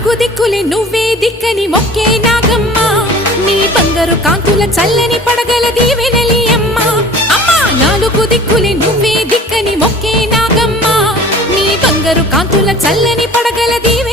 నాలుగు దిక్కులే నువ్వే దిక్కని మొక్కే నాగమ్మ నీ బంగారు కాంతుల చల్లని పడగల దీవెనలి అమ్మ అమ్మా నాలుగు దిక్కులే నువ్వే దిక్కని మొక్కే నాగమ్మ నీ బంగారు కాంతుల చల్లని పడగల